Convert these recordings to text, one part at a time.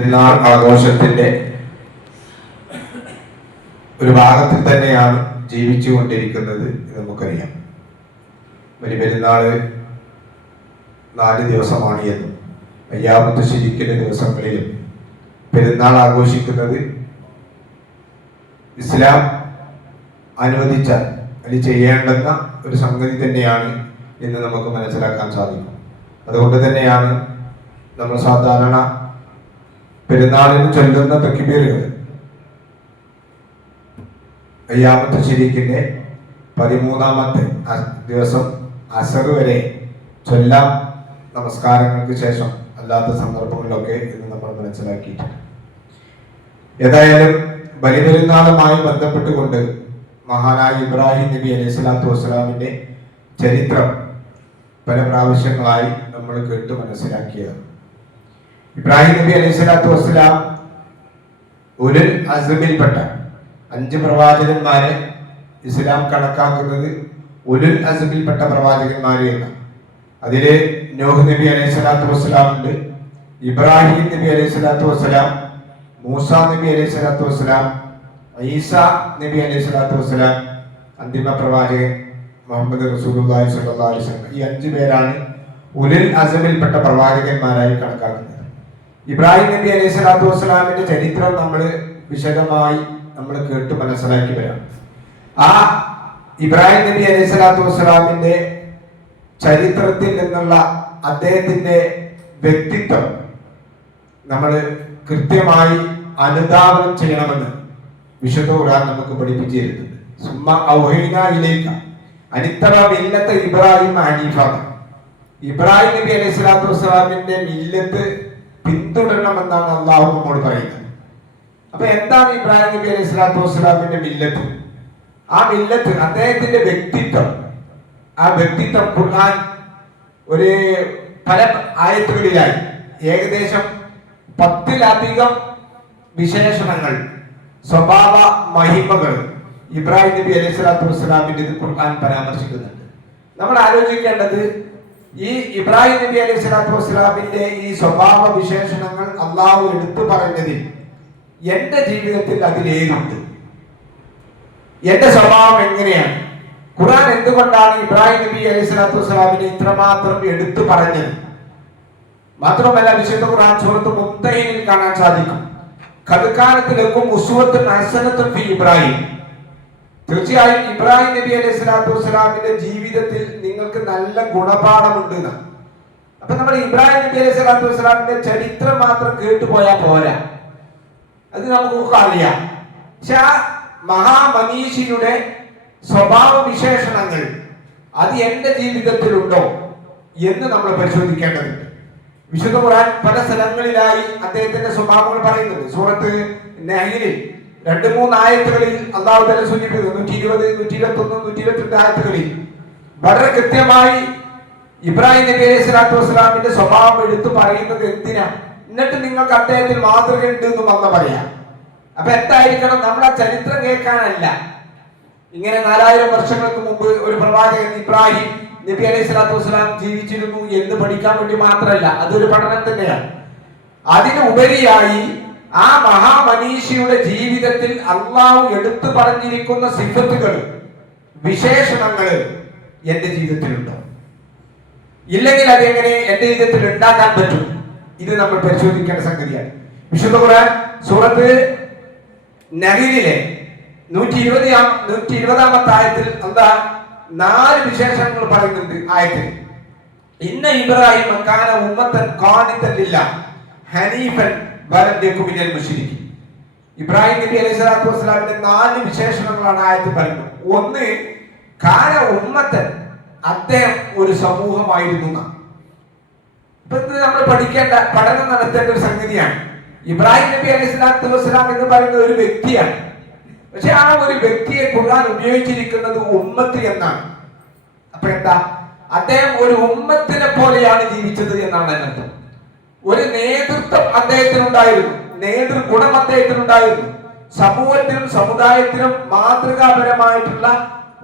പെരുന്നാൾ ആഘോഷത്തിന്റെ ഒരു ഭാഗത്തിൽ തന്നെയാണ് ജീവിച്ചുകൊണ്ടിരിക്കുന്നത് എന്ന് നമുക്കറിയാം. വലിയ പെരുന്നാള് 4 ദിവസമാണ് എന്നും അയ്യാമത്ത് ശരിക്കുന്ന ദിവസങ്ങളിലും പെരുന്നാൾ ആഘോഷിക്കുന്നത് ഇസ്ലാം അനുവദിച്ച അല്ലെങ്കിൽ ചെയ്യേണ്ടുന്ന ഒരു സംഗതി തന്നെയാണ് എന്ന് നമുക്ക് മനസ്സിലാക്കാൻ സാധിക്കും. അതുകൊണ്ട് തന്നെയാണ് നമ്മൾ സാധാരണ പെരുന്നാളിന് ചൊല്ലുന്ന തക്ബീറുകൾ അയ്യാമത്ത് ശരീക്കിന്റെ 13ാമത്തെ ദിവസം അസർ വരെ ചൊല്ലാം, നമസ്കാരങ്ങൾക്ക് ശേഷം അല്ലാത്ത സന്ദർഭങ്ങളിലൊക്കെ എന്ന് നമ്മൾ മനസ്സിലാക്കിയിട്ടുണ്ട്. ഏതായാലും ബലിപെരുന്നാളുമായി ബന്ധപ്പെട്ടുകൊണ്ട് മഹാനായ ഇബ്രാഹിം നബി അലൈഹി സ്വലാത്തു വസ്സലാമിന്റെ ചരിത്രം പല പ്രാവശ്യങ്ങളായി നമ്മൾ കേട്ട് മനസ്സിലാക്കിയതാണ്. ഇബ്രാഹിം നബി അലൈഹി സ്വലാത്തു വസ്സലാം ഉലുൽ അസ്മിൽപ്പെട്ട 5 പ്രവാചകന്മാരെ ഇസ്ലാം കണക്കാക്കുന്നത് ഉലുൽ അസ്മിൽപ്പെട്ട പ്രവാചകന്മാരെ എന്നാണ്. അതില് നൂഹ് നബി അലൈഹി സ്വലാത്തു വസ്സലാം ഉണ്ട്, ഇബ്രാഹിം നബി അലൈഹി സ്വലാത്തു വസ്സലാം, മൂസ നബി അലൈഹി സ്വലാത്തു വസ്സലാം, ഈസ നബി അലൈഹി സ്വലാത്തു വസ്സലാം, അന്തിമ പ്രവാചകൻ മുഹമ്മദ് റസൂലുള്ളാഹി സ്വല്ലല്ലാഹു അലൈഹി വസല്ലം. ഈ 5 പേരാണ് ഉലുൽ അസ്മിൽപ്പെട്ട പ്രവാചകന്മാരായി കണക്കാക്കുന്നത്. ഇബ്രാഹിം നബി അലൈഹി സ്വലാത്തു വസ്സലാമിന്റെ ചരിത്രം നമ്മൾ വിശദമായി നമ്മൾ കേട്ട് മനസ്സിലാക്കി വരാം. ആ ഇബ്രാഹിം നബി അലൈഹി സ്വലാത്തു വസ്സലാമിന്റെ ചരിത്രത്തിൽ നിന്നുള്ള അദ്ദേഹത്തിന്റെ വ്യക്തിത്വം നമ്മൾ കൃത്യമായി അനുധാവനം ചെയ്യണമെന്ന് വിശുദ്ധ ഖുർആൻ നമുക്ക് പഠിപ്പിച്ചു തരുന്നുണ്ട്. സുമ്മ ഔഹൈനാ ഇലൈക അനിത്തബ മില്ലത്ത ഇബ്രാഹിം ഹനീഫ. ഇബ്രാഹിം നബി അലൈഹി സ്വലാത്തു വസ്സലാമിന്റെ മില്ലത്ത് പിന്തുടരണമെന്നാണ് അള്ളാഹു നമ്മോട് പറയുന്നത്. അപ്പൊ എന്താണ് ഇബ്രാഹിം നബി അലൈഹി സ്വലാത്തു വസ്സലാമിന്റെ മില്ലത്ത്? ആ മില്ലത്ത് അദ്ദേഹത്തിന്റെ വ്യക്തിത്വം, ആ വ്യക്തിത്വം ഖുർആൻ ഒരു പല ആയത്തുകളിലായി ഏകദേശം 10ലധികം വിശേഷണങ്ങൾ, സ്വഭാവ മഹിമകൾ ഇബ്രാഹിം നബി അലൈഹി സ്വലാത്തു വസ്സലാമിന്റെ ഖുർആൻ പരാമർശിക്കുന്നുണ്ട്. നമ്മൾ ആലോചിക്കേണ്ടത്, ഈ ഇബ്രാഹിം നബി അലൈഹി സ്വലാത്തു വസ്സലാമിന്റെ ഈ സ്വഭാവ വിശേഷണങ്ങൾ അള്ളാഹു എടുത്തു പറഞ്ഞതിൽ എന്റെ ജീവിതത്തിൽ അതിലേതുണ്ട്? എന്റെ സ്വഭാവം എങ്ങനെയാണ്? ഖുർആൻ എന്തുകൊണ്ടാണ് ഇബ്രാഹിം നബി അലൈഹി സ്വലാത്തു വസ്സലാമിനെ ഇത്രമാത്രം എടുത്തു പറഞ്ഞത്? മാത്രമല്ല വിശുദ്ധ ഖുർആൻ സൂറത്ത് മുംതഹിനിൽ കാണാൻ സാധിക്കും, ഖദ് കാനത് ലക്കും ഉസ്വത്തുൻ ഹസനത്തുൻ ഫീ ഇബ്രാഹിം. തീർച്ചയായും ഇബ്രാഹിം നബി അലൈഹി സ്വലാത്തു വസ്സലാമിന്റെ ജീവിതത്തിൽ നിങ്ങൾക്ക് നല്ല ഗുണപാഠമുണ്ട് എന്നാണ്. അപ്പൊ നമ്മൾ ഇബ്രാഹിം നബി അലൈഹി സ്വലാത്തു വസ്സലാമിന്റെ ചരിത്രം മാത്രം കേട്ടുപോയാൽ പോരാ, അത് നമുക്ക് അറിയാം. പക്ഷെ ആ മഹാമനീഷിയുടെ സ്വഭാവ വിശേഷണങ്ങൾ അത് എന്റെ ജീവിതത്തിലുണ്ടോ എന്ന് നമ്മൾ പരിശോധിക്കേണ്ടതുണ്ട്. വിശുദ്ധ ഖുർആൻ പല സ്ഥലങ്ങളിലായി അദ്ദേഹത്തിന്റെ സ്വഭാവങ്ങൾ പറയുന്നുണ്ട്. സൂറത്ത് നഹ്ലിൽ 2-3 ആയത്തുകളിൽ അല്ലാഹു തആല സൂചിപ്പിക്കുന്നു. 120, 121, 122 ആയത്തുകളിൽ വളരെ കൃത്യമായി ഇബ്രാഹിം നബി അലൈഹി സ്വലാത്തു വസ്സലാമിന്റെ സ്വഭാവം എടുത്തു പറയുന്നത് എന്തിനാ? എന്നിട്ട് നിങ്ങൾക്ക് അദ്ദേഹത്തിൽ മാതൃകയുണ്ട് എന്ന് വന്ന പറയാം. അപ്പൊ എന്തായിരിക്കണം? നമ്മൾ ആ ചരിത്രം കേൾക്കാനല്ല, ഇങ്ങനെ 4000 വർഷങ്ങൾക്ക് മുമ്പ് ഒരു പ്രവാചകൻ ഇബ്രാഹിം നബി അലൈഹി സ്വലാത്തു വസ്സലാം ജീവിച്ചിരുന്നു എന്ന് പഠിക്കാൻ വേണ്ടി മാത്രമല്ല, അതൊരു പഠനം തന്നെയാണ്. അതിന് ഉപരിയായി ആ മഹാമനീഷിയുടെ ജീവിതത്തിൽ അള്ളാഹു എടുത്തു പറഞ്ഞിരിക്കുന്ന സിഫത്തുകൾ, വിശേഷണങ്ങൾ എന്റെ ജീവിതത്തിലുണ്ടോ? ഇല്ലെങ്കിൽ അതെങ്ങനെ എന്റെ ജീവിതത്തിൽ ഉണ്ടാക്കാൻ പറ്റും? ഇത് നമ്മൾ പരിശോധിക്കേണ്ട സംഗതിയാണ്. വിശുദ്ധ ഖുർആൻ സൂറത്ത് നഹ്ലിലെ 120ാമത്തെ ആയത്തിൽ എന്താ 4 വിശേഷണങ്ങൾ പറയുന്നുണ്ട്. ആയത്തിൽ ഇന്ന ഇബ്രാഹിം കാന ഉമ്മത്തൻ ഖാനിതൻ ലില്ലാഹ് ഹനീഫൻ വലം യകുൻ മിനൽ മുശ്രിക്കീൻ. ഇബ്രാഹിം നബി അലൈഹി സ്വലാത്തു വസ്സലാമിന്റെ 4 വിശേഷണങ്ങളാണ് ആയത്തിൽ പറയുന്നത്. ഒന്ന്, കാന ഉമ്മത്തൻ, അദ്ദേഹം ഒരു സമൂഹമായിരുന്നു. നമ്മൾ പഠിക്കേണ്ട, പഠനം നടത്തേണ്ട ഒരു സംഗതിയാണ്. ഇബ്രാഹിം നബി അലൈഹി സ്വലാത്തു വസ്സലാം എന്ന് പറയുന്ന ഒരു വ്യക്തിയാണ്. പക്ഷെ ആ ഒരു വ്യക്തിയെ ഖുർആൻ ഉപയോഗിച്ചിരിക്കുന്നത് ഉമ്മത്ത് എന്നാണ്. അപ്പൊ എന്താ? അദ്ദേഹം ഒരു ഉമ്മത്തിനെ പോലെയാണ് ജീവിച്ചത് എന്നാണ് അതിനർത്ഥം. ഒരു നേതൃത്വം അദ്ദേഹത്തിനുണ്ടായിരുന്നു, നേതൃഗുണം അദ്ദേഹത്തിനുണ്ടായിരുന്നു. സമൂഹത്തിനും സമുദായത്തിനും മാതൃകാപരമായിട്ടുള്ള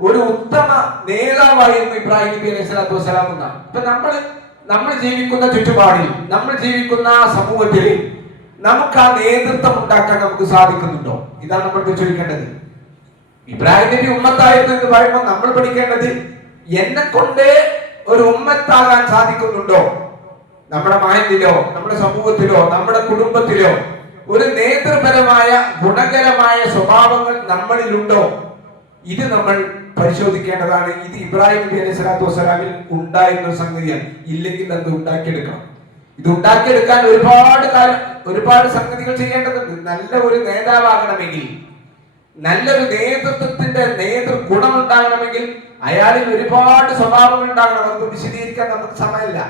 ഒരു ഉത്തമ നേതാവായിരുന്നു ഇബ്രാഹിം നബി അലൈഹി സ്വലാത്തു വസ്സലാം എന്നാണ്. ഇപ്പൊ നമ്മൾ ജീവിക്കുന്ന ചുറ്റുപാടിൽ, നമ്മൾ ജീവിക്കുന്ന സമൂഹത്തിൽ നമുക്ക് ആ നേതൃത്വം ഉണ്ടാക്കാൻ നമുക്ക് സാധിക്കുന്നുണ്ടോ? ഇതാണ് നമ്മൾ ചോദിക്കേണ്ടത്. ഇബ്രാഹിം നബി ഉമ്മത്തായിരുന്നു എന്ന് പറയുമ്പോൾ നമ്മൾ പഠിക്കേണ്ടത് എന്നെ കൊണ്ട് ഒരു ഉമ്മത്താകാൻ സാധിക്കുന്നുണ്ടോ? നമ്മുടെ മഹല്ലിലോ നമ്മുടെ സമൂഹത്തിലോ നമ്മുടെ കുടുംബത്തിലോ ഒരു നേതൃപരമായ ഗുണകരമായ സ്വഭാവങ്ങൾ നമ്മളിലുണ്ടോ? ഇത് നമ്മൾ പരിശോധിക്കേണ്ടതാണ്. ഇത് ഇബ്രാഹിം നബി അലൈഹി സ്വലാത്തു വസ്സലാമിൽ ഉണ്ടായിരുന്ന സംഗതിയാണ്. ഇല്ലെങ്കിൽ അത് ഉണ്ടാക്കിയെടുക്കണം. ഇത് ഉണ്ടാക്കിയെടുക്കാൻ ഒരുപാട് സംഗതികൾ ചെയ്യേണ്ടതുണ്ട്. നല്ല ഒരു നേതാവാകണമെങ്കിൽ, നല്ലൊരു നേതൃത്വത്തിന്റെ ഗുണം ഉണ്ടാകണമെങ്കിൽ അയാളിൽ ഒരുപാട് സ്വഭാവങ്ങൾ ഉണ്ടാകണം. നമുക്ക് വിശദീകരിക്കാൻ നമുക്ക് സമയമില്ല.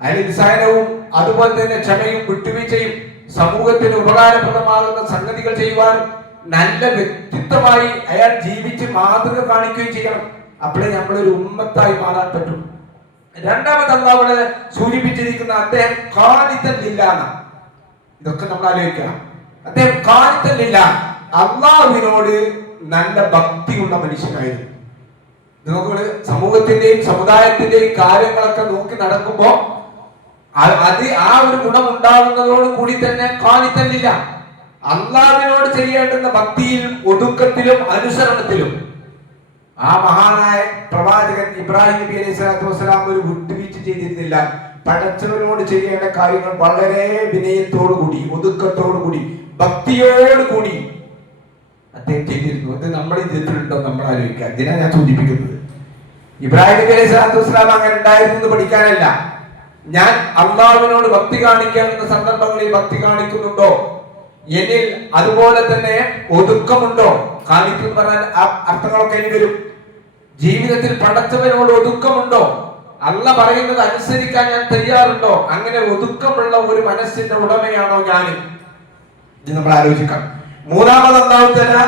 അയാൾ നിസ്സഹനവും അതുപോലെ തന്നെ ക്ഷമയും വിട്ടുവീഴ്ചയും സമൂഹത്തിന് ഉപകാരപ്രദമാകുന്ന സംഗതികൾ ചെയ്യുവാനും നല്ല വ്യക്തിത്വമായി അയാൾ ജീവിച്ച് മാതൃക കാണിക്കുകയും ചെയ്യണം. അപ്പോഴേ നമ്മളൊരു ഉമ്മത്തായി മാറാൻ പറ്റും. രണ്ടാമത് അല്ലാഹു അവിടെ സൂചിപ്പിച്ചിരിക്കുന്ന അദ്ദേഹം ഖാനിതൻ ലില്ലാഹ്. ഇതൊക്കെ നമ്മൾ ആലോചിക്കണം. അദ്ദേഹം ഖാനിതൻ ലില്ലാഹ്, അല്ലാഹുവിനോട് നല്ല ഭക്തിയുള്ള മനുഷ്യനായിരുന്നു. നമുക്ക് സമൂഹത്തിന്റെയും സമുദായത്തിന്റെയും കാര്യങ്ങളൊക്കെ നോക്കി നടക്കുമ്പോ അത് ആ ഒരു ഗുണം ഉണ്ടാകുന്നതോട് കൂടി തന്നെ ഖാനിതൻ ലില്ലാഹ്, അല്ലാഹുവിനോട് ചെയ്യേണ്ടുന്ന ഭക്തിയിലും ഒതുക്കത്തിലും അനുസരണത്തിലും ആ മഹാനായ പ്രവാചകൻ ഇബ്രാഹിം നബി അലൈഹി സ്വലാത്തു വസ്സലാം ഒരു വിട്ടുവീഴ്ച ചെയ്തിരുന്നില്ല. പടച്ചവനോട് ചെയ്യേണ്ട കാര്യങ്ങൾ വളരെ വിനയത്തോടുകൂടി, ഒതുക്കത്തോടുകൂടി, ഭക്തിയോടുകൂടി അദ്ദേഹം ചെയ്തിരുന്നു. അത് നമ്മുടെ ജീവിതത്തിലുണ്ടോ നമ്മൾ ആലോചിക്കുക. ഇതിനാണ് ഞാൻ സൂചിപ്പിക്കുന്നത്. ഇബ്രാഹിം നബി അലൈഹി സ്വലാത്തു വസ്സലാം അങ്ങനെ ഉണ്ടായിരുന്നു എന്ന് പഠിക്കാനല്ല, ഞാൻ അള്ളാഹുവിനോട് ഭക്തി കാണിക്കേണ്ട സന്ദർഭങ്ങളിൽ ഭക്തി കാണിക്കുന്നുണ്ടോ, എന്നിൽ അതുപോലെ തന്നെ ഒതുക്കമുണ്ടോ? കാണിക്കും പറഞ്ഞാൽ അർത്ഥങ്ങളൊക്കെ ഇനി വരും. ജീവിതത്തിൽ പടച്ചവനോട് ഒതുക്കമുണ്ടോ? അല്ല പറയുന്നത് അനുസരിക്കാൻ ഞാൻ തയ്യാറുണ്ടോ? അങ്ങനെ ഒതുക്കമുള്ള ഒരു മനസ്സിന്റെ ഉടമയാണോ ഞാൻ? ഇത് നമ്മൾ ആലോചിക്കാം. മൂന്നാമത് എന്താ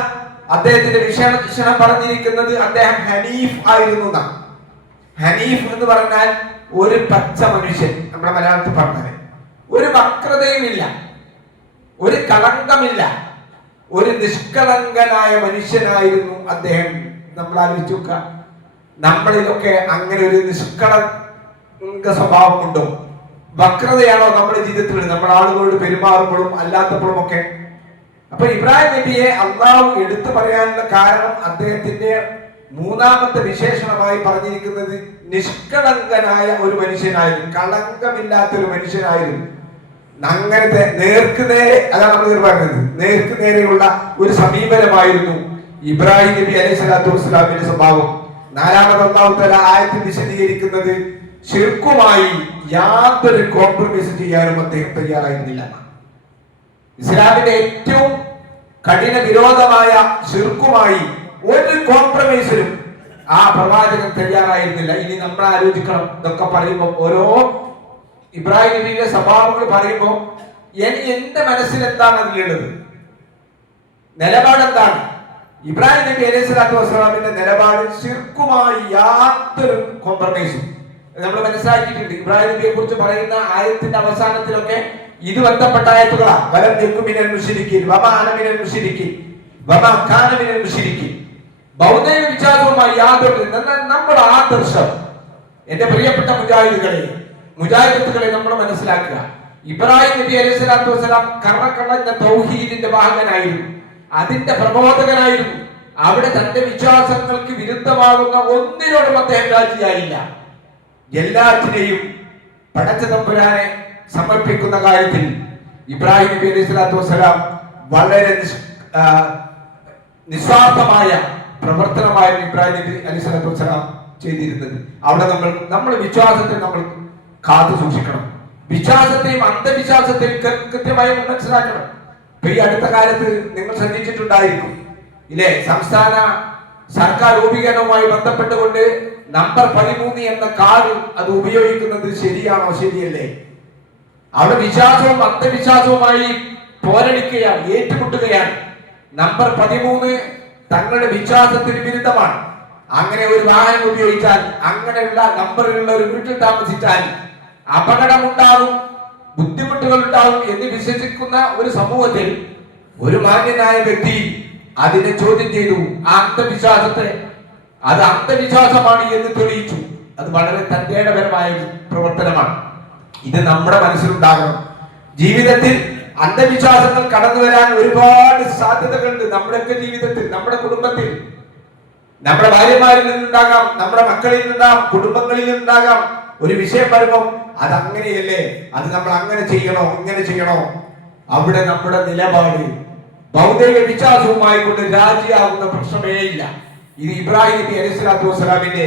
അദ്ദേഹത്തിന്റെ വിശേഷണം പറഞ്ഞിരിക്കുന്നത് അദ്ദേഹം ഹനീഫ് ആയിരുന്നു. ഹനീഫ് എന്ന് പറഞ്ഞാൽ ഒരു പച്ച മനുഷ്യൻ. നമ്മുടെ മലയാളത്തിൽ പറഞ്ഞത് ഒരു വക്രതയുമില്ല, ഒരു കളങ്കമില്ല, ഒരു നിഷ്കളങ്കനായ മനുഷ്യനായിരുന്നു അദ്ദേഹം. നമ്മൾ ആലോചിച്ച് നോക്കുക, നമ്മളിലൊക്കെ അങ്ങനെ ഒരു നിഷ്കളങ്ക സ്വഭാവമുണ്ടോ? വക്രതയാണോ നമ്മുടെ ജീവിതത്തിൽ നമ്മൾ ആളുകളോട് പെരുമാറുമ്പോഴും അല്ലാത്തപ്പോഴും ഒക്കെ? അപ്പൊ ഇബ്രാഹിം നബിയെ അള്ളാഹു എടുത്തു പറയാനുള്ള കാരണം അദ്ദേഹത്തിന്റെ മൂന്നാമത്തെ വിശേഷണമായി പറഞ്ഞിരിക്കുന്നത് നിഷ്കളങ്കനായ ഒരു മനുഷ്യനായിരുന്നു, കളങ്കമില്ലാത്ത ഒരു മനുഷ്യനായിരുന്നു. അങ്ങനത്തെ നേർക്കുനേരെ, അതാണ് നമ്മൾ പറയുന്നത്, നേർക്കുനേരെയുള്ള ഒരു സമീപനമായിരുന്നു ഇബ്രാഹിം നബി അലൈഹി സ്വലാത്തു വസ്സലാമിന്റെ സ്വഭാവം. നാലാമത് അല്ലാഹു തആല ആയത്തിൽ വിശദീകരിക്കുന്നത് ശിർക്കുമായി യാതൊരു കോംപ്രമൈസ് ചെയ്യാനും അദ്ദേഹം തയ്യാറായിരുന്നില്ല. ഇസ്ലാമിന്റെ ഏറ്റവും കഠിന വിരോധമായ ശിർക്കുമായി ഒരു കോംപ്രമൈസിനും ആ പ്രവാചകൻ തയ്യാറായിരുന്നില്ല. ഇനി നമ്മൾ ആലോചിക്കണം. ഇതൊക്കെ പറയുമ്പോൾ ഓരോ ഇബ്രാഹിം നബിയുടെ സ്വഭാവങ്ങൾ പറയുമ്പോൾ എന്റെ മനസ്സിൽ എന്താണ് അതിലുള്ളത്, നിലപാട് എന്താണ്? ഇബ്രാഹിം നബി അലൈഹി സ്വലാത്തു വസ്സലാമിന്റെ നിലപാട് ശിർക്കുമായി യാതൊരു കോംപ്രമൈസും നമ്മൾ മനസ്സിലാക്കിയിട്ടുണ്ട്. ഇബ്രാഹിം നബിയെ കുറിച്ച് പറയുന്ന ആയത്തിന്റെ അവസാനത്തിലൊക്കെ ഇത് ബന്ധപ്പെട്ട ആയത്തുകളാണ്. വലം യകും മിനൽ മുശ്രിക്കീൻ വമാ അന മിനൽ മുശ്രിക്കീൻ വമാ കാന മിനൽ മുശ്രിക്കീൻ. ബൗദ്ധ വിശ്വാസവുമായി യാതൊരു, നമ്മുടെ ആദർശം, എന്റെ പ്രിയപ്പെട്ട മുജാഹിദുകളെ നമ്മൾ മനസ്സിലാക്കുക. ഇബ്രാഹിം നബി അലൈഹി സ്വലാത്തു വസ്സലാം കറകളഞ്ഞ തൗഹീദിന്റെ വാഹകനായിരുന്നു, അതിന്റെ പ്രബോധകനായിരുന്നു. അവിടെ തന്റെ വിശ്വാസങ്ങൾക്ക് വിരുദ്ധമാകുന്ന ഒന്നിനോടും അദ്ദേഹം രാജിയായില്ല. എല്ലാറ്റിനെയും പടച്ച തമ്പുരാനെ സമർപ്പിക്കുന്ന കാര്യത്തിൽ ഇബ്രാഹിം നബി അലൈഹി സ്വലാത്തു വസ്സലാം വളരെ നിസ്വാർത്ഥമായ പ്രവർത്തനമായിരുന്നു ഇബ്രാഹിം നബി അലൈഹി സ്വലാത്തു വസ്സലാം ചെയ്തിരുന്നത്. അവിടെ നമ്മൾ വിശ്വാസത്തെ നമ്മൾ കാത്തു സൂക്ഷിക്കണം. വിശ്വാസത്തെയും അന്ധവിശ്വാസത്തെയും കൃത്യമായി മനസ്സിലാക്കണം. ഇപ്പൊ ഈ അടുത്ത കാലത്ത് നിങ്ങൾ ശ്രദ്ധിച്ചിട്ടുണ്ടായിരിക്കും ഇല്ലേ, സംസ്ഥാന സർക്കാർ രൂപീകരണവുമായി ബന്ധപ്പെട്ടുകൊണ്ട് നമ്പർ 13 എന്ന കാർഡ് അത് ഉപയോഗിക്കുന്നത് ശരിയാണോ, ശരിയല്ലേ? അവിടെ വിശ്വാസവും അന്ധവിശ്വാസവുമായി പോരടിക്കുകയാണ്, ഏറ്റുമുട്ടുകയാണ്. നമ്പർ 13 തങ്ങളുടെ വിശ്വാസത്തിന് വിരുദ്ധമാണ്. അങ്ങനെ ഒരു വാഹനം ഉപയോഗിച്ചാൽ, അങ്ങനെയുള്ള നമ്പറിലുള്ള ഒരു വീട്ടിൽ താമസിച്ചാൽ അപകടമുണ്ടാകും, ബുദ്ധിമുട്ടുകൾ ഉണ്ടാകും എന്ന് വിശ്വസിക്കുന്ന ഒരു സമൂഹത്തിൽ ഒരു മാന്യനായ വ്യക്തി അതിനെ ചോദ്യം ചെയ്തു. ആ അന്ധവിശ്വാസത്തെ അത് അന്ധവിശ്വാസമാണ് എന്ന് തെളിയിച്ചു. അത് വളരെ തന്റേടപരമായ പ്രവർത്തനമാണ്. ഇത് നമ്മുടെ മനസ്സിലുണ്ടാകണം. ജീവിതത്തിൽ അന്ധവിശ്വാസങ്ങൾ കടന്നു വരാൻ ഒരുപാട് സാധ്യതകളുണ്ട് നമ്മുടെയൊക്കെ ജീവിതത്തിൽ, നമ്മുടെ കുടുംബത്തിൽ. നമ്മുടെ ഭാര്യമാരിൽ നിന്നുണ്ടാകാം, നമ്മുടെ മക്കളിൽ നിന്നുണ്ടാകാം, കുടുംബങ്ങളിൽ നിന്നുണ്ടാകാം. ഒരു വിഷയം വരുമ്പോൾ അത് അങ്ങനെയല്ലേ, അത് നമ്മൾ അങ്ങനെ ചെയ്യണോ ഇങ്ങനെ ചെയ്യണോ, അവിടെ നമ്മുടെ നിലപാട് ഭൗതിക വിശ്വാസവുമായി കൊണ്ട് രാജിയാകുന്ന പ്രശ്നമേ ഇല്ല. ഇത് ഇബ്രാഹിം നബി അലൈഹി സ്വലാത്തു വസ്സലാമിന്റെ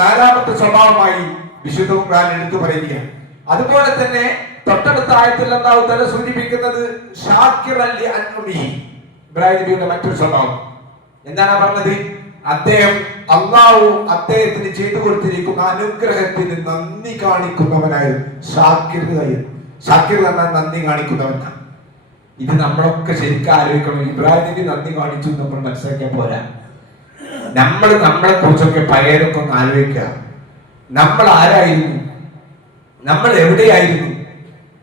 നാലാമത്തെ സ്വഭാവമായി വിശുദ്ധ ഖുർആൻ എടുത്തു പറയുകയാണ്. അതുപോലെ തന്നെ തൊട്ടടുത്ത ആയത്തിൽ അല്ലാഹു തആല സൂചിപ്പിക്കുന്നത് ഷാക്കിറൻ ലി അൻഉമിഹി, ഇബ്രാഹിം നബിയുടെ മറ്റൊരു സ്വഭാവം എന്താണ് പറഞ്ഞത്? അദ്ദേഹം അല്ലാഹു അദ്ദേഹത്തിന് ചെയ്തു കൊടുത്തിരിക്കുന്ന അനുഗ്രഹത്തിന് നന്ദി കാണിക്കുന്നവനായി. ഷാക്കിർ എന്നാൽ നന്ദി കാണിക്കുന്നവനാണ്. ഇത് നമ്മളൊക്കെ ശരിക്കും ആലോചിക്കണം. ഇബ്രാഹിം നബി നന്ദി കാണിച്ചു നമ്മൾ മനസ്സിലാക്കിയാൽ പോരാ. നമ്മൾ നമ്മളെ കുറിച്ചൊക്കെ പഴയതൊക്കെ ഒന്ന് ആലോചിക്കുക. നമ്മൾ ആരായിരുന്നു, നമ്മൾ എവിടെയായിരുന്നു,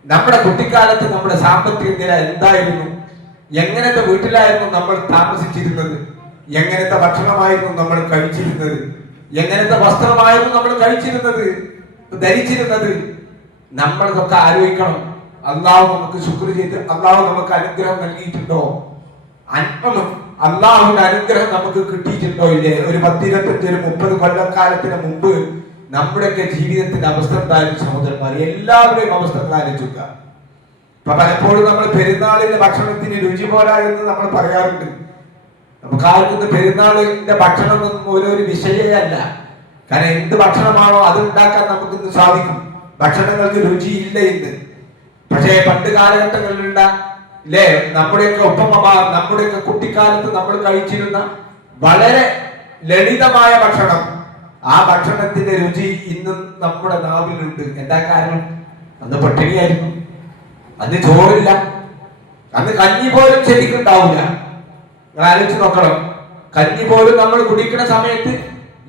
നമ്മുടെ കുട്ടിക്കാലത്ത് നമ്മുടെ സാമ്പത്തിക നില എന്തായിരുന്നു, എങ്ങനത്തെ വീട്ടിലായിരുന്നു നമ്മൾ താമസിച്ചിരുന്നത്, എങ്ങനത്തെ ഭക്ഷണമായിരുന്നു നമ്മൾ കഴിച്ചിരുന്നത്, എങ്ങനത്തെ വസ്ത്രമായിരുന്നു നമ്മൾ കഴിച്ചിരുന്നത്, ധരിച്ചിരുന്നത്, നമ്മൾ ഇതൊക്കെ ആലോചിക്കണം. അള്ളാഹു നമുക്ക് ശുക്ർ ചെയ്ത് അള്ളാഹു നമുക്ക് അനുഗ്രഹം നൽകിയിട്ടുണ്ടോ? അള്ളാഹുവിന്റെ അനുഗ്രഹം നമുക്ക് കിട്ടിയിട്ടുണ്ടോ ഇല്ലേ? ഒരു 10-25 ഒരു 30 കൊല്ലക്കാലത്തിന് മുമ്പ് നമ്മുടെയൊക്കെ ജീവിതത്തിന്റെ അവസ്ഥ എന്തായാലും സഹോദരന്മാർ, എല്ലാവരുടെയും അവസ്ഥ ആലോചിക്കുക. ഇപ്പൊ പലപ്പോഴും നമ്മൾ പെരുന്നാളിന്റെ ഭക്ഷണത്തിന് രുചി പോരാ എന്ന് നമ്മൾ പറയാറുണ്ട്. നമുക്ക് ആർക്കും പെരുന്നാളിന്റെ ഭക്ഷണം ഒരു വിഷയമേ അല്ല. കാരണം എന്ത് ഭക്ഷണമാണോ അത് ഉണ്ടാക്കാൻ നമുക്ക് ഇന്ന് സാധിക്കും. ഭക്ഷണങ്ങൾക്ക് രുചിയില്ല ഇന്ന്. പക്ഷേ പണ്ട് കാലഘട്ടങ്ങളിലുള്ള ഇല്ലേ, നമ്മുടെയൊക്കെ ഒപ്പമ്മമാർ, നമ്മുടെയൊക്കെ കുട്ടിക്കാലത്ത് നമ്മൾ കഴിച്ചിരുന്ന വളരെ ലളിതമായ ഭക്ഷണം, ആ ഭക്ഷണത്തിന്റെ രുചി ഇന്നും നമ്മുടെ നാവിലുണ്ട്. എന്താ കാരണം? അന്ന് പട്ടിണിയായിരുന്നു, അന്ന് ചോറില്ല, അന്ന് കഞ്ഞി പോലും ശരിക്കുണ്ടാവില്ല. നിങ്ങൾ ആലോചിച്ച് നോക്കണം. കഞ്ഞി പോലും നമ്മൾ കുടിക്കുന്ന സമയത്ത്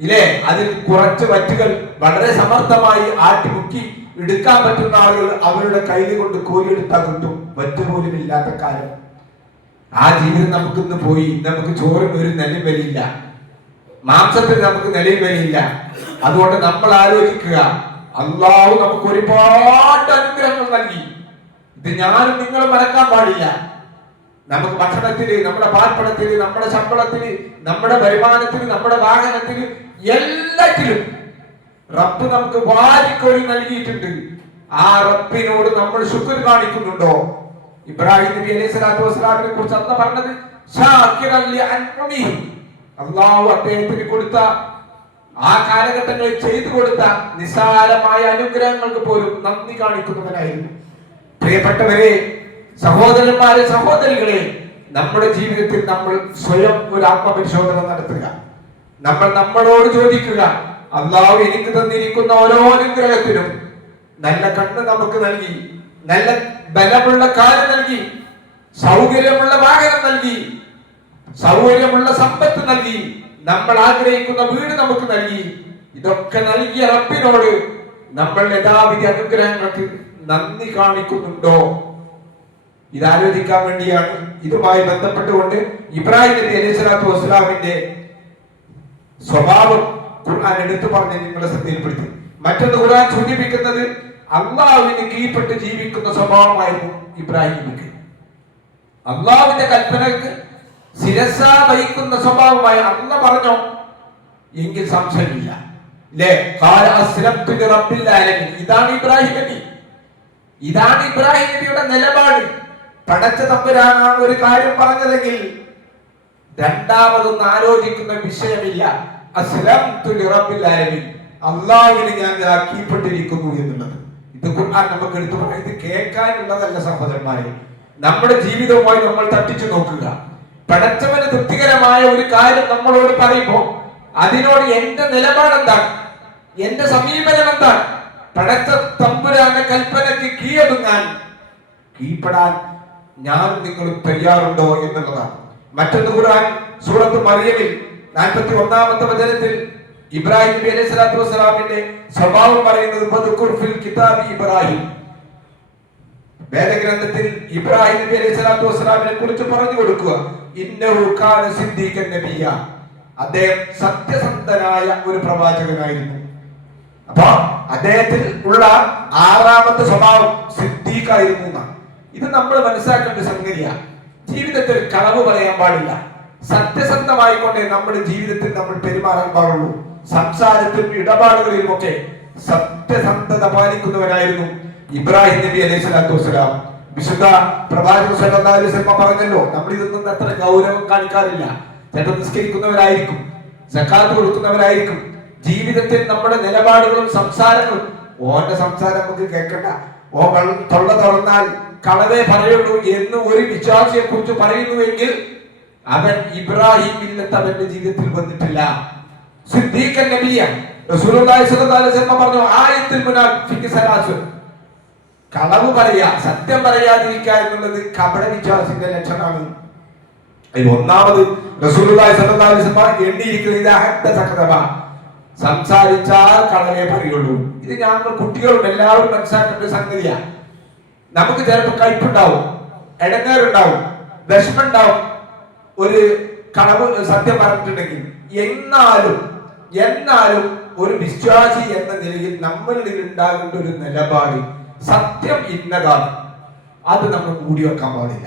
ഇല്ലേ, അതിൽ കുറച്ച് വറ്റുകൾ വളരെ സമർത്ഥമായി ആട്ടിമുക്കി എടുക്കാൻ പറ്റുന്ന ആളുകൾ അവരുടെ കയ്യിൽ കൊണ്ട് കോരിയെടുത്താൽ കിട്ടും. വറ്റ് പോലും ഇല്ലാത്ത കാലം. ആ ജീവിതം നമുക്കിന്ന് പോയി. നമുക്ക് ചോറിന് ഒരു നിലയും വിലയില്ല, മാംസത്തിന് നമുക്ക് നിലയും വിലയില്ല. അതുകൊണ്ട് നമ്മൾ ആലോചിക്കുക, അള്ളാഹു നമുക്ക് ഒരുപാട് അനുഗ്രഹങ്ങൾ നൽകി. ഇത് ഞാനും നിങ്ങളും മറക്കാൻ പാടില്ല. നമുക്ക് ഭക്ഷണത്തിന്, നമ്മുടെ പാർപ്പണത്തിന്, നമ്മുടെ ശമ്പളത്തിന്, നമ്മുടെ വരുമാനത്തിന്, നമ്മുടെ വാഹനത്തിന്, എല്ലാറ്റിലും റബ്ബ് നമുക്ക് വാരിക്കോരി നൽകിയിട്ടുണ്ട്. ആ റബ്ബിനോട് നമ്മൾ ശുക്ർ കാണിക്കുന്നുണ്ടോ? ഇബ്രാഹിം നബി അലൈഹി സ്വലാത്തു വസ്സലാമിനെ കുറിച്ച് അല്ലാഹു പറഞ്ഞത് ഷാക്കിറൻ ലി അൻഉമിഹി, അല്ലാഹു അദ്ദേഹത്തിന് കൊടുത്ത ആ കാലഘട്ടങ്ങളിൽ ചെയ്തു കൊടുത്ത നിസാരമായ അനുഗ്രഹങ്ങൾക്ക് പോലും നന്ദി കാണിക്കുന്നവനായിരുന്നു. പ്രിയപ്പെട്ടവരെ, സഹോദരന്മാരെ, സഹോദരികളെ, നമ്മുടെ ജീവിതത്തിൽ നമ്മൾ സ്വയം ഒരു ആത്മപരിശോധന നടത്തുക. നമ്മൾ നമ്മളോട് ചോദിക്കുക, അള്ളാഹു എനിക്ക് തന്നിരിക്കുന്ന ഓരോ അനുഗ്രഹത്തിനും നല്ല കണ്ണ് നമുക്ക് നൽകി, നല്ല ബലമുള്ള കാല് നൽകി, സൗകര്യമുള്ള വാഹനം നൽകി, സൗകര്യമുള്ള സമ്പത്ത് നൽകി, നമ്മൾ ആഗ്രഹിക്കുന്ന വീട് നമുക്ക് നൽകി. ഇതൊക്കെ നൽകിയ റബ്ബിനോട് നമ്മൾ യഥാവിധി അനുഗ്രഹങ്ങൾക്ക് നന്ദി കാണിക്കുന്നുണ്ടോ? ഇതാലോചിക്കാൻ വേണ്ടിയാണ് ഇതുമായി ബന്ധപ്പെട്ടുകൊണ്ട് ഇബ്രാഹിം നബി അലൈഹി സ്വലാത്തു വസ്സലാമിന്റെ സ്വഭാവം ഖുർആൻ എടുത്തു പറഞ്ഞ് നിങ്ങളെ ശ്രദ്ധയിൽപ്പെടുത്തി. മറ്റൊന്ന് ഖുർആൻ സൂചിപ്പിക്കുന്നത് അള്ളാഹുവിന് കീഴ്പ്പെട്ട് ജീവിക്കുന്ന സ്വഭാവമായിരുന്നു ഇബ്രാഹിം നബിക്ക്. അള്ളാഹുവിന്റെ കൽപ്പനക്ക് ശിരസ വഹിക്കുന്ന സ്വഭാവമായി അള്ളാഹ് പറഞ്ഞോ എങ്കിൽ സംശയമില്ല. ഇതാണ് ഇബ്രാഹിം നബി. ഇതാണ് ഇബ്രാഹിം നബിയുടെ നിലപാട്. പടച്ച തമ്പുരാനാണ് ഒരു കാര്യം പറഞ്ഞതെങ്കിൽ രണ്ടാമതൊന്നും ആലോചിക്കുന്ന വിഷയമില്ല. അള്ളാഹുവിന് ഞാൻ കീഴ്പ്പെട്ടിരിക്കുന്നു എന്നുള്ളത്. ഇത് ഖുർആൻ നമുക്ക് എടുത്തു പറയാം. ഇത് കേൾക്കാനുള്ളതല്ല സഹോദരന്മാരെ. നമ്മുടെ ജീവിതവുമായി നമ്മൾ തട്ടിച്ചു നോക്കുക. പടച്ചവന് തൃപ്തികരമായ ഒരു കാര്യം നമ്മളോട് പറയുമ്പോൾ അതിനോട് എന്റെ നിലപാട് എന്താണ്, എന്റെ സമീപനം എന്താണ്? പടച്ച തമ്പുരാന്റെ കൽപ്പനയ്ക്ക് കീഴ്പ്പെടാൻ ഞാനും നിങ്ങളും തയ്യാറുണ്ടോ എന്നുള്ളതാണ്. മറ്റൊന്ന് ഖുർആൻ സൂറത്ത് മറിയമിൽ 41-ാമത്തെ വചനത്തിൽ ഇബ്രാഹിം നബി അലൈഹി സ്വലാത്തു വസ്സലാമിന്റെ സ്വഭാവം പറയുന്നത് ഇബ്രാഹിം. വേദഗ്രന്ഥത്തിൽ ഇബ്രാഹിം നബി അലൈഹി സ്വലാത്തു വസ്സലാമിനെ കുറിച്ച് പറഞ്ഞു കൊടുക്കുക. ഇന്നഹു കാന സിദ്ദീഖൻ നബിയ്യ, അദ്ദേഹം സത്യസന്ധനായ ഒരു പ്രവാചകനായിരുന്നു. അപ്പൊ അദ്ദേഹത്തിൽ ഉള്ള 6-ാമത്തെ സ്വഭാവം സിദ്ദീഖായിരുന്നു. ഇത് നമ്മൾ മനസ്സിലാക്കേണ്ട സംഗതിയാണ്. ജീവിതത്തിൽ കളവ് പറയാൻ പാടില്ല. സത്യസന്ധമായിക്കൊണ്ടേ നമ്മുടെ ജീവിതത്തിൽ നമ്മൾ പെരുമാറാൻ പാടുള്ളൂ. സംസാരത്തിലും ഇടപാടുകളിലും ഒക്കെ സത്യസന്ധത പാലിക്കുന്നവനായിരുന്നു ഇബ്രാഹിം നബി അലൈഹി സ്വലാത്തു വസ്സലാം. വിശുദ്ധ പ്രവാചകൻ സല്ലല്ലാഹു അലൈഹി വസല്ലം പറഞ്ഞല്ലോ, നമ്മൾ ഇതൊന്നും അത്ര ഗൗരവം കാണിക്കാറില്ല. ചിലപ്പോൾ നിസ്കരിക്കുന്നവരായിരിക്കും, സക്കാത്ത് കൊടുക്കുന്നവരായിരിക്കും. ജീവിതത്തിൽ നമ്മുടെ നിലപാടുകളും സംസാരങ്ങളും, ഓന്റെ സംസാരം നമുക്ക് കേൾക്കണ്ട, ഓ തൊള്ള തുറന്നാൽ കളവേ പറയുള്ളൂ എന്ന് ഒരു വിശ്വാസിയെ കുറിച്ച് പറയുന്നുവെങ്കിൽ അവൻ ഇബ്രാഹിം മില്ലത്ത് അവന്റെ ജീവിതത്തിൽ വന്നിട്ടില്ല. സിദ്ദീഖ് നബിയ റസൂലുള്ളാഹി സ്വല്ലല്ലാഹു അലൈഹി വസല്ലം പറഞ്ഞു, ആയത്തുൽ മുനാഫിഖ് സലാസു, കളവ് പറയാ, സത്യം പറയാതിരിക്കുക എന്നുള്ളത് കപട വിശ്വാസിന്റെ ലക്ഷണമാണ്. അതിൽ ഒന്നാമത് റസൂലുള്ളാഹി സ്വല്ലല്ലാഹു അലൈഹി വസല്ലം എണ്ണിയിരിക്കുന്നത് സംസാരിച്ചാൽ കളവേ പറയുള്ളൂ. ഇത് ഞങ്ങൾ കുട്ടികളും എല്ലാവരും മനസ്സിലാക്കേണ്ട സംഗതിയാണ്. നമുക്ക് ചിലപ്പോൾ കയ്പുണ്ടാവും, ഇടങ്ങേറുണ്ടാവും, വിഷമുണ്ടാവും ഒരു കളവ് സത്യം പറഞ്ഞിട്ടുണ്ടെങ്കിൽ. എന്നാലും ഒരു വിശ്വാസി എന്ന നിലയിൽ നമ്മളിൽ ഉണ്ടാകേണ്ട ഒരു നിലപാട്, സത്യം ഇന്നതാണ്, അത് നമ്മൾ മൂടി വെക്കാൻ പാടില്ല,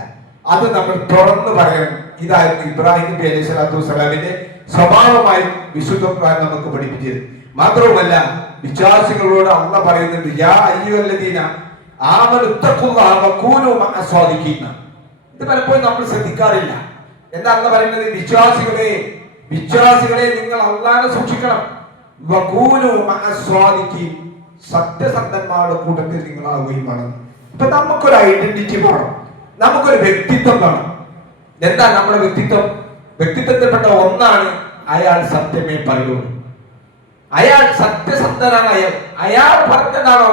അത് നമ്മൾ തുറന്നു പറയണം. ഇതായിരുന്നു ഇബ്രാഹിം നബി അലൈഹി സ്വലാത്തു വസ്സലാമിന്റെ സ്വഭാവമായി വിശുദ്ധ ഖുർആൻ നമുക്ക് പഠിപ്പിച്ചത്. മാത്രവുമല്ല, വിശ്വാസികളോട് അല്ലാഹു പറയുന്നുണ്ട്, യാ അയ്യുഹല്ലദീന ആമനു തഖുല്ലാഹ വകൂനു മഅസ്വാദിഖീന. ഇത് പലപ്പോഴും നമ്മൾ ശ്രദ്ധിക്കാറില്ല. എന്താ അല്ലാഹു പറയുന്നത്? വിശ്വാസികളെ നിങ്ങൾ അല്ലാഹനെ സൂക്ഷിക്കണം, വകൂനു മഅസ്വാദിഖീൻ, സത്യസന്ധന്മാരുടെ കൂട്ടത്തിൽ നിങ്ങളാവുകയും വേണം. ഇപ്പൊ നമുക്കൊരു ഐഡന്റിറ്റി വേണം, നമുക്കൊരു വ്യക്തിത്വം വേണം. എന്താ നമ്മുടെ വ്യക്തിത്വം? വ്യക്തിത്വത്തിൽപ്പെട്ട ഒന്നാണ് അയാൾ സത്യമേ പറയുള്ളൂ, അയാൾ സത്യസന്ധനായ, അയാൾ പറഞ്ഞതാണോ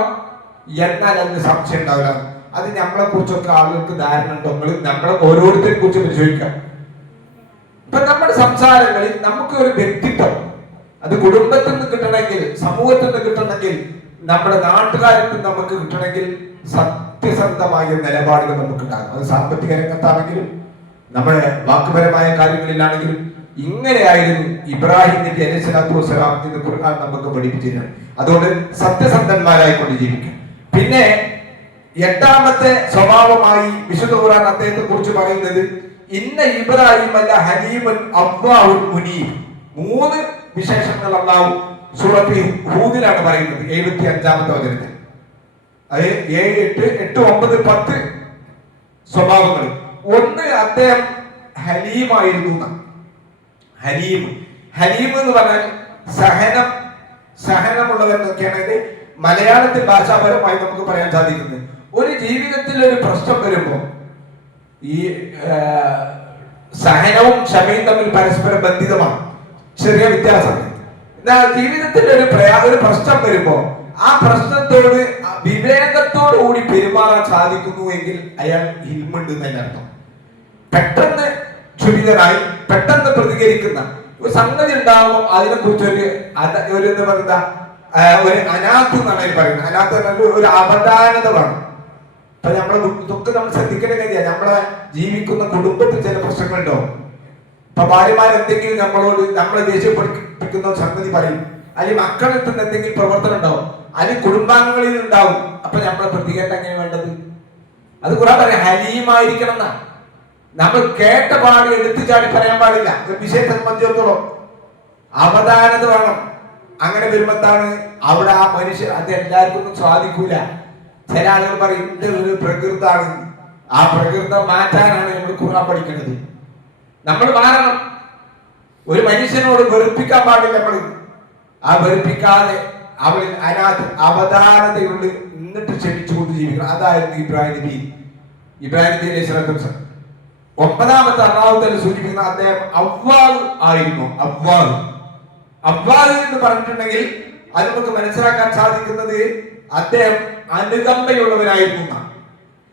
എന്നാൽ അതിന് സംശയം ഉണ്ടാവില്ല. അത് നമ്മളെ കുറിച്ചൊക്കെ ആളുകൾക്ക് ധാരണ ഉണ്ടോ? നമ്മളെ ഓരോരുത്തരെ കുറിച്ച് പരിശോധിക്കാം. ഇപ്പൊ നമ്മുടെ സംസാരങ്ങളിൽ നമുക്ക് ഒരു വ്യക്തിത്വം, അത് കുടുംബത്തിൽ നിന്ന് കിട്ടണമെങ്കിൽ, സമൂഹത്തിൽ നിന്ന് കിട്ടണമെങ്കിൽ, നമ്മുടെ നാട്ടുകാരിൽ നിന്ന് നമുക്ക് കിട്ടണമെങ്കിൽ സത്യസന്ധമായ നിലപാടുകൾ നമുക്ക് ഉണ്ടാകും. അത് സാമ്പത്തിക രംഗത്താണെങ്കിലും നമ്മുടെ വാക്കുപരമായ കാര്യങ്ങളിലാണെങ്കിലും. ഇങ്ങനെയായിരുന്നു ഇബ്രാഹിം നബി അലൈഹി സ്വലാത്തു വസ്സലാം എന്ന് ഖുർആൻ നമുക്ക് പഠിപ്പിച്ചിരുന്നത്. അതുകൊണ്ട് സത്യസന്ധന്മാരായിക്കൊണ്ട് ജീവിക്കും. പിന്നെ എട്ടാമത്തെ സ്വഭാവമായി വിശുദ്ധ ഖുർആൻ അദ്ദേഹത്തെ കുറിച്ച് പറയുന്നത്, ഇന്ന ഇബ്രാഹിം അല്ല ഹലീമുൻ അവ്വാഹുൻ മുനീബ്. 3 വിശേഷങ്ങൾ അല്ലാഹു സൂറത്ത് ഹൂദിലാണ് പറയുന്നത്, 75-ാമത്തെ വചനത്തിൽ. അത് 7, 8, 9, 10 സ്വഭാവങ്ങൾ. ഒന്ന്, അദ്ദേഹം ഹലീമായിരുന്നു. ഹലീം എന്ന് പറഞ്ഞാൽ സഹനമുള്ളവൻ എന്നൊക്കെയാണ് മലയാളത്തിൽ ഭാഷാപരമായി നമുക്ക് പറയാൻ സാധിക്കുന്നത്. ഒരു ജീവിതത്തിൽ ഒരു പ്രശ്നം വരുമ്പോൾ ഈ സഹനവും ക്ഷമയും തമ്മിൽ പരസ്പരം ബന്ധിതമാണ്, ചെറിയ വ്യത്യാസം. എന്നാൽ ജീവിതത്തിൽ ഒരു പ്രശ്നം വരുമ്പോൾ ആ പ്രശ്നത്തോട് വിവേകത്തോടു കൂടി പെരുമാറാൻ സാധിക്കുന്നു എങ്കിൽ അയാൾ ഹിൽമുണ്ട് എന്നതിന്റെ അർത്ഥം. പെട്ടെന്ന് ക്ഷുഭിതനായി പെട്ടെന്ന് പ്രതികരിക്കുന്ന ഒരു സംഗതി ഉണ്ടാകുമ്പോൾ അതിനെ കുറിച്ച് ഒരു എന്താ പറയുക, ഒരു അനാഥ് എന്നാണ് പറയുന്നത്. അനാഥ് ഒരു അവധാനത വേണം. അപ്പൊ ഇതൊക്കെ നമ്മൾ ശ്രദ്ധിക്കേണ്ട കാര്യമാണ്. നമ്മളെ ജീവിക്കുന്ന കുടുംബത്തിൽ ചില പ്രശ്നങ്ങളുണ്ടാവും. ഇപ്പൊ ഭാര്യമാർ എന്തെങ്കിലും നമ്മളെ ദേഷ്യപ്പെടുപ്പിക്കുന്ന സംഗതി പറയും, അല്ലെങ്കിൽ മക്കളിൽ നിന്ന് എന്തെങ്കിലും പ്രവർത്തനം ഉണ്ടാവും, അല്ലെങ്കിൽ കുടുംബാംഗങ്ങളിൽ ഉണ്ടാവും. അപ്പൊ നമ്മളെ പ്രതികരണം എങ്ങനെ വേണ്ടത്? അത് കുറെ പറയാം, ഹലീമായിരിക്കണം എന്നാ. നമ്മൾ കേട്ട പാടി എടുത്തു ചാടി പറയാൻ പാടില്ല. ഒരു വിഷയത്തെ സംബന്ധിച്ചിടത്തോളം അവധാനത വേണം. അങ്ങനെ വരുമ്പോ എന്താണ്, അവിടെ ആ മനുഷ്യർ, അത് എല്ലാവർക്കും ഒന്നും സാധിക്കൂല. ചില ആളുകൾ പറയും ഇത് ഒരു പ്രകൃതാണ്, ആ പ്രകൃതം മാറ്റാനാണ് നമ്മൾ ഖുർആൻ പഠിക്കുന്നത്. നമ്മൾ മാറണം. ഒരു മനുഷ്യനോട് വെറുപ്പിക്കാൻ പാടില്ല. നമ്മൾ ആ വെറുപ്പിക്കാതെ അവളിൽ അവധാനതയുണ്ട് എന്നിട്ട് ക്ഷമിച്ചുകൊണ്ട് ജീവിക്കണം. അതായിരുന്നു ഇബ്രാഹിം നബി അലൈഹി സ്വലാത്തു വസ്സലാം. 9-ാമത്തെ അല്ലാഹു തആല സൂചിപ്പിക്കുന്ന അദ്ദേഹം അവ്വാഹ് ആയിരുന്നു. അവ്വാഹ് എന്ന് പറഞ്ഞിട്ടുണ്ടെങ്കിൽ അത് നമുക്ക് മനസ്സിലാക്കാൻ സാധിക്കുന്നത് അദ്ദേഹം അനുകമ്പയുള്ളവനായിരുന്നു.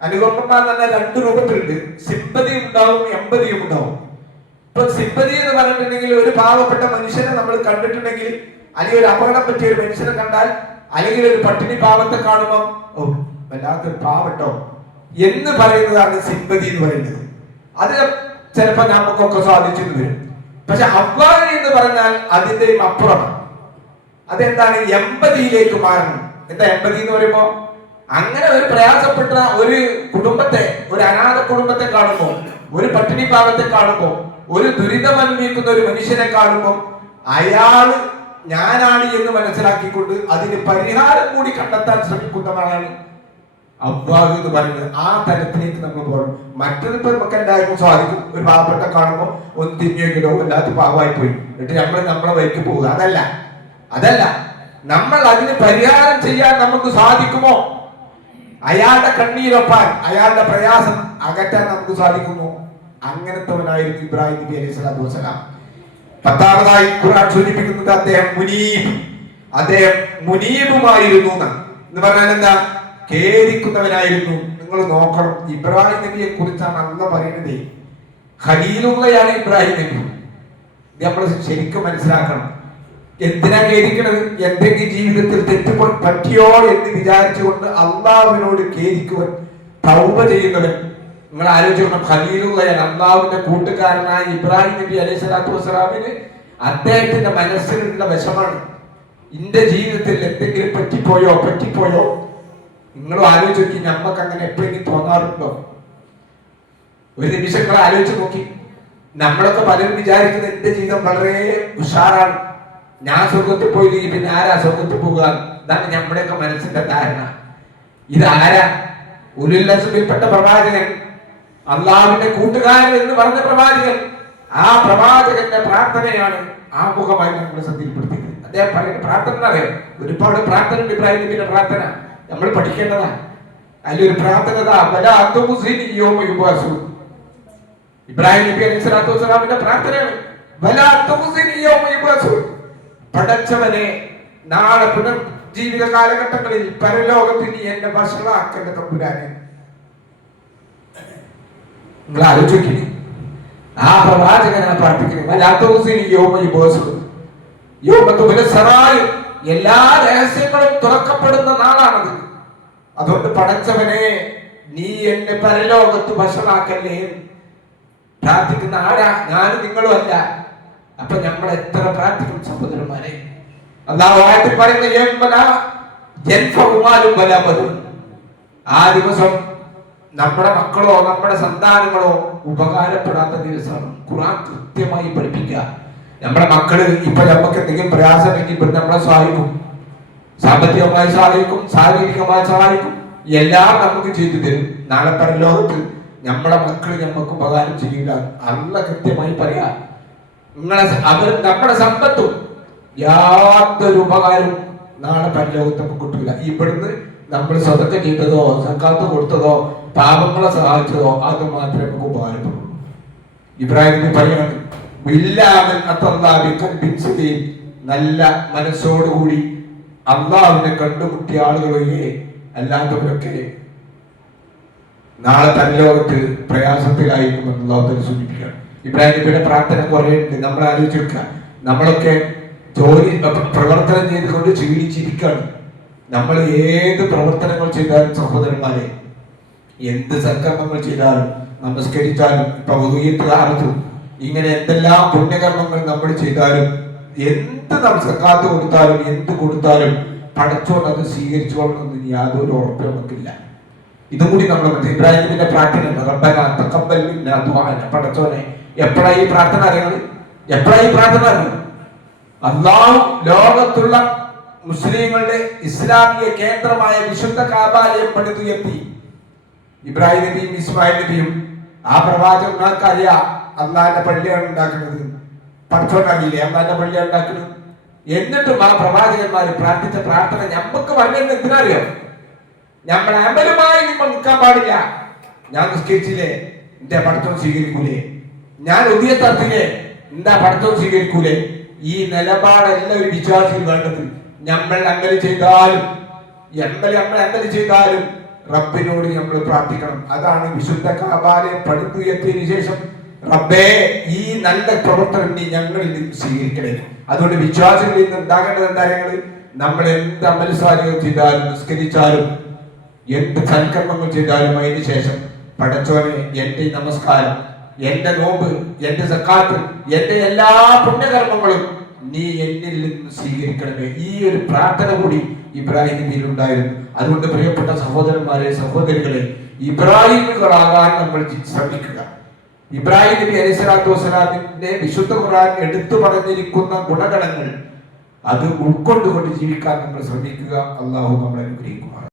അനുകമ്പ എന്ന് പറഞ്ഞാൽ 2 രൂപത്തിലുണ്ട്. സിമ്പതി ഉണ്ടാവും, എമ്പതിയും ഉണ്ടാവും. ഇപ്പൊ സിമ്പതി എന്ന് പറഞ്ഞിട്ടുണ്ടെങ്കിൽ ഒരു പാവപ്പെട്ട മനുഷ്യനെ നമ്മൾ കണ്ടിട്ടുണ്ടെങ്കിൽ, അല്ലെങ്കിൽ ഒരു അപകടം പറ്റിയ ഒരു മനുഷ്യനെ കണ്ടാൽ, അല്ലെങ്കിൽ ഒരു പട്ടിണി പാവത്തെ കാണുമ്പോൾ ഓ വല്ലാത്തൊരു പാവട്ടോ എന്ന് പറയുന്നതാണ് സിമ്പതി എന്ന് പറയുന്നത്. അത് ചിലപ്പോ നമുക്കൊക്കെ സാധിച്ചെന്ന് വരും. പക്ഷെ അവ്വാഹ് എന്ന് പറഞ്ഞാൽ അതിന്റെയും അപ്പുറമാണ്. അതെന്താണ്? എമ്പതിയിലേക്ക് മാറണം. എന്താ എമ്പതി എന്ന് പറയുമ്പോ? അങ്ങനെ ഒരു പ്രയാസപ്പെട്ട ഒരു കുടുംബത്തെ, ഒരു അനാഥ കുടുംബത്തെ കാണുമ്പോൾ, ഒരു പട്ടിണി പാവത്തെ കാണുമ്പോൾ, ഒരു ദുരിതം അനുഭവിക്കുന്ന ഒരു മനുഷ്യനെ കാണുമ്പോൾ അയാള് ഞാനാണ് എന്ന് മനസ്സിലാക്കിക്കൊണ്ട് അതിന് പരിഹാരം കൂടി കണ്ടെത്താൻ ശ്രമിക്കുന്നവരാണ് അള്ളാഹു എന്ന് പറയുന്നത്. ആ തലത്തിലേക്ക് നമ്മൾ പോകണം. മറ്റതിപ്പോ നമുക്ക് എല്ലാവർക്കും സാധിക്കും. ഒരു പാവപ്പെട്ട കാണുമ്പോൾ ഒന്ന് തിരിഞ്ഞോ വല്ലാത്ത പാവമായി പോയി എന്നിട്ട് നമ്മളെ വഴിക്ക് പോവുക. അതല്ല നമ്മൾ അതിന് പരിഹാരം ചെയ്യാൻ നമുക്ക് സാധിക്കുമോ? അയാളുടെ കണ്ണീരൊപ്പാൻ, അയാളുടെ പ്രയാസം അകറ്റാൻ നമുക്ക് സാധിക്കുമോ? അങ്ങനത്തവനായിരുന്നു ഇബ്രാഹിം നബി അലൈഹി സ്വലാത്തു വസ്സലാം. 10ാമതായി ഖുർആൻ സൂചിപ്പിക്കുന്നത് അദ്ദേഹം മുനീബുമായിരുന്നു എന്ന് പറഞ്ഞാൽ എന്താ? ഖേദിക്കുന്നവനായിരുന്നു. നിങ്ങൾ നോക്കണം, ഇബ്രാഹിം നബിയെ കുറിച്ചാണ് അള്ളാഹ് പറയുന്നത്. ഖലീലുള്ളയാണ് ഇബ്രാഹിം നബി. ഇത് നമ്മൾ ശരിക്കും മനസ്സിലാക്കണം. എന്തിനാ ഖേദിക്കണത്? എന്തെങ്കിലും ജീവിതത്തിൽ തെറ്റ് പറ്റിയോ എന്ന് വിചാരിച്ചുകൊണ്ട് അള്ളാഹുവിനോട് ഖേദിക്കുവൻ, തൗബ ചെയ്യുന്നവൻ. നിങ്ങൾ ആലോചിക്കണം, ഖലീലുള്ളയാണ്, അള്ളാഹുവിന്റെ കൂട്ടുകാരനായ ഇബ്രാഹിം നബി അലൈഹി സ്വലാത്തു വസ്സലാമിന് അദ്ദേഹത്തിന്റെ മനസ്സിലുള്ള വിഷമാണ്. എന്റെ ജീവിതത്തിൽ എന്തെങ്കിലും പറ്റിപ്പോയോ നിങ്ങളും ആലോചിച്ച് നോക്കി. നമ്മക്ക് അങ്ങനെ എപ്പോഴെങ്കിലും തോന്നാറുണ്ടോ? ഒരു നിമിഷങ്ങൾ ആലോചിച്ച് നോക്കി. നമ്മളൊക്കെ പലരും വിചാരിക്കുന്നത് എന്റെ ജീവിതം വളരെ ഉഷാറാണ്, ഞാൻ സ്വർഗത്തിൽ പോയില്ലെങ്കിൽ പിന്നെ ആരാ സ്വർഗത്തിൽ പോകുക? ഇതാണ് നമ്മുടെയൊക്കെ മനസ്സിന്റെ ധാരണ. ഇതാരാ? ഉലുല്ലസമിൽപ്പെട്ട പ്രവാചകൻ, അള്ളാഹുവിന്റെ കൂട്ടുകാരൻ എന്ന് പറഞ്ഞ പ്രവാചകൻ. ആ പ്രവാചകന്റെ പ്രാർത്ഥനയാണ് ആമുഖമായി നമ്മൾ ശ്രദ്ധയിൽപ്പെടുത്തിയത്. അദ്ദേഹം പറയുന്ന പ്രാർത്ഥന അറിയാം. ഒരുപാട് പ്രാർത്ഥന ഉണ്ട് ഇബ്രാഹിം നബിയുടെ പ്രാർത്ഥന, നമ്മൾ പഠിക്കേണ്ടതാണ്. അതിലൊരു പ്രാർത്ഥന ഇബ്രാഹിം നബി അലൈഹി സ്വലാത്തു വസ്സലാമിന്റെ പ്രാർത്ഥനയാണ്. പടച്ചവനെ, നാളെ പുനർജീവിത കാലഘട്ടങ്ങളിൽ പരലോകത്തിൽ നീ എന്നെ വഷളാക്കേണ്ട തമ്പുരാനെ. നിങ്ങൾ ആലോചിക്കണേ, ആ പ്രവാചകനാണ് പ്രാർത്ഥിക്കുന്നത്. എല്ലാ രഹസ്യങ്ങളും തുറക്കപ്പെടുന്ന നാളാണത്. അതുകൊണ്ട് പടച്ചവനെ, നീ എന്നെ പരലോകത്ത് വഷളാക്കല്ലേ. പ്രാർത്ഥിക്കുന്ന ആരാ? ഞാനും നിങ്ങളും അല്ല. അപ്പൊ നമ്മൾ എത്ര പ്രാർത്ഥിക്കും സഹോദരന്മാരെ? അല്ലാഹു ആയത്തിൽ പറയുന്ന ആ ദിവസം നമ്മുടെ മക്കളോ നമ്മുടെ സന്താനങ്ങളോ ഉപകാരപ്പെടാത്ത ദിവസമാണ്. ഖുർആൻ കൃത്യമായി പഠിപ്പിക്കുക. നമ്മുടെ മക്കള് ഇപ്പൊ നമുക്ക് എന്തെങ്കിലും പ്രയാസമെങ്കിൽ ഇവിടെ നമ്മളെ സഹായിക്കും, സാമ്പത്തികമായി സഹായിക്കും, ശാരീരികമായി സഹായിക്കും, എല്ലാം നമുക്ക് ചെയ്തു തരും. നാളെ പരലോകത്ത് നമ്മളെ മക്കള് നമുക്ക് ഉപകാരം ചെയ്യില്ല. അള്ളാഹ് കൃത്യമായി പറയാ, നമ്മുടെ സമ്പത്തും യാതൊരു ഉപകാരവും നാളെ പരലോകത്ത് നമുക്ക് കിട്ടില്ല. ഇവിടുന്ന് നമ്മൾ സ്വതക്ക ചെയ്തതോ സക്കാത്ത് കൊടുത്തതോ പാപങ്ങളെ സഹായിച്ചതോ അത് മാത്രമേ നമുക്ക് ഉപകാരപ്പെടുള്ളൂ. ഇബ്രാഹിം നബി പറയാണ്, നല്ല മനസ്സോടുകൂടി അള്ളാഹുവിനെ കണ്ടുമുട്ടിയ ആളുകളെ അല്ലാത്തവരൊക്കെ നാളെ പരലോകത്ത് പ്രയാസത്തിലായിരിക്കുമെന്ന് അള്ളാഹു സൂചിപ്പിക്കുകയാണ്. ഇബ്രാഹിം നബിയുടെ പ്രാർത്ഥന കുറെ ഉണ്ട്. നമ്മൾ ആലോചിക്കുക, നമ്മളൊക്കെ ജോലി പ്രവർത്തനം ചെയ്തുകൊണ്ട് ക്ഷീണിച്ചിരിക്കുകയാണ്. നമ്മൾ ഏത് പ്രവർത്തനങ്ങൾ ചെയ്താലും സഹോദരന്മാരെ, എന്ത് സൽക്കർമ്മങ്ങൾ ചെയ്താലും, നമസ്കരിച്ചാലും, ഇപ്പൊ ഉദയത്തുകാലത്തും ഇങ്ങനെ എന്തെല്ലാം പുണ്യകർമ്മങ്ങൾ നമ്മൾ ചെയ്താലും, എന്ത് സക്കാത്ത് കൊടുത്താലും, എന്ത് കൊടുത്താലും പടച്ചോൻ അത് സ്വീകരിച്ചോളണമെന്ന് യാതൊരു ഉറപ്പ് നമുക്കില്ല. ഇതും കൂടി നമ്മൾ ഇബ്രാഹിം നബിയുടെ പ്രാർത്ഥന, പടച്ചോനെ. എപ്പോഴായി ഈ പ്രാർത്ഥന അറിയുന്നത്? എപ്പോഴായി പ്രാർത്ഥന അറിയുന്നത്? അല്ലാഹു ലോകത്തുള്ള മുസ്ലിങ്ങളുടെ ഇസ്ലാമിക കേന്ദ്രമായ വിശുദ്ധ കാബാലയം പണിതുയർത്തി. ഇബ്രാഹിം നബിയും ഇസ്മായിൽ നബിയും ആ പ്രവാചകന്മാർക്ക് അറിയാം അള്ളാഹിന്റെ പള്ളിയാണ് ഉണ്ടാക്കുന്നത്. പഠിച്ചോണ്ടറിയില്ലേ അള്ളാഹിന്റെ പള്ളിയാണ് ഉണ്ടാക്കുന്നത്? എന്നിട്ടും ആ പ്രവാചകന്മാര് പ്രാർത്ഥിച്ച പ്രാർത്ഥന നമുക്ക് പറഞ്ഞത് എന്തിനറിയാം? നമ്മളെ അമലുമായി നിങ്ങൾ നിൽക്കാൻ പാടില്ല. ഞാൻ നിസ്കരിച്ചില്ലേ, എന്റെ പഠിത്തം സ്വീകരിക്കൂലേ? ഞാൻ ഉദിയ തത്തില്ലേ, എന്താ പഠിത്തം സ്വീകരിക്കൂലേ? ഈ നിലപാടല്ല ഒരു വിശ്വാസികൾ വേണ്ടത്. നമ്മൾ അമല് ചെയ്താലും അമല് ചെയ്താലും റബ്ബിനോട് നമ്മൾ പ്രാർത്ഥിക്കണം. അതാണ് വിശുദ്ധ കാബാലയം പടുത്തുയർത്തിയതിനു ശേഷം റബ്ബേ ഈ നല്ല പ്രവർത്തനം നീ ഞങ്ങളിൽ നിന്ന് സ്വീകരിക്കണേ. അതുകൊണ്ട് വിശ്വാസികളിൽ നിന്ന് ഉണ്ടാകേണ്ടത് എന്താ? നമ്മൾ എന്ത് അമൽസാരികൾ ചെയ്താലും, നിസ്കരിച്ചാലും, എന്ത് സൽക്കർമ്മങ്ങൾ ചെയ്താലും അതിന് ശേഷം പടച്ചോനെ, എന്റെ നമസ്കാരം, എന്റെ നോമ്പ്, എന്റെ സക്കാത്ത്, എന്റെ എല്ലാ പുണ്യകർമ്മങ്ങളും നീ എന്നിൽ നിന്ന് സ്വീകരിക്കണമേ. ഈ ഒരു പ്രാർത്ഥന കൂടി ഇബ്രാഹിം നബിയിൽ ഉണ്ടായിരുന്നു. അതുകൊണ്ട് പ്രിയപ്പെട്ട സഹോദരന്മാരെ, സഹോദരികളെ, ഇബ്രാഹിമുകളാകാൻ നമ്മൾ ശ്രമിക്കുക. ഇബ്രാഹിം നബി അലൈഹി സ്വലാത്തു വസ്സലാമിന്റെ വിശുദ്ധ ഖുർആൻ എടുത്തു പറഞ്ഞിരിക്കുന്ന ഗുണഗണങ്ങൾ അത് ഉൾക്കൊണ്ടുകൊണ്ട് ജീവിക്കാൻ നമ്മൾ ശ്രമിക്കുക. അള്ളാഹു നമ്മളെ അനുഗ്രഹിക്കുക.